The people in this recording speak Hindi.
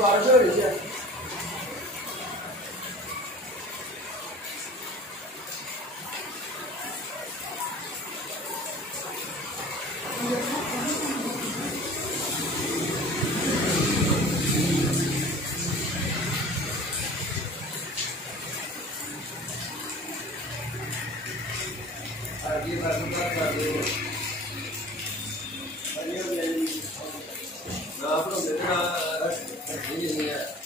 बारिश हो रही है। आगे बात कर दो। अरे ये ना आप लोग देखना ये नहीं है।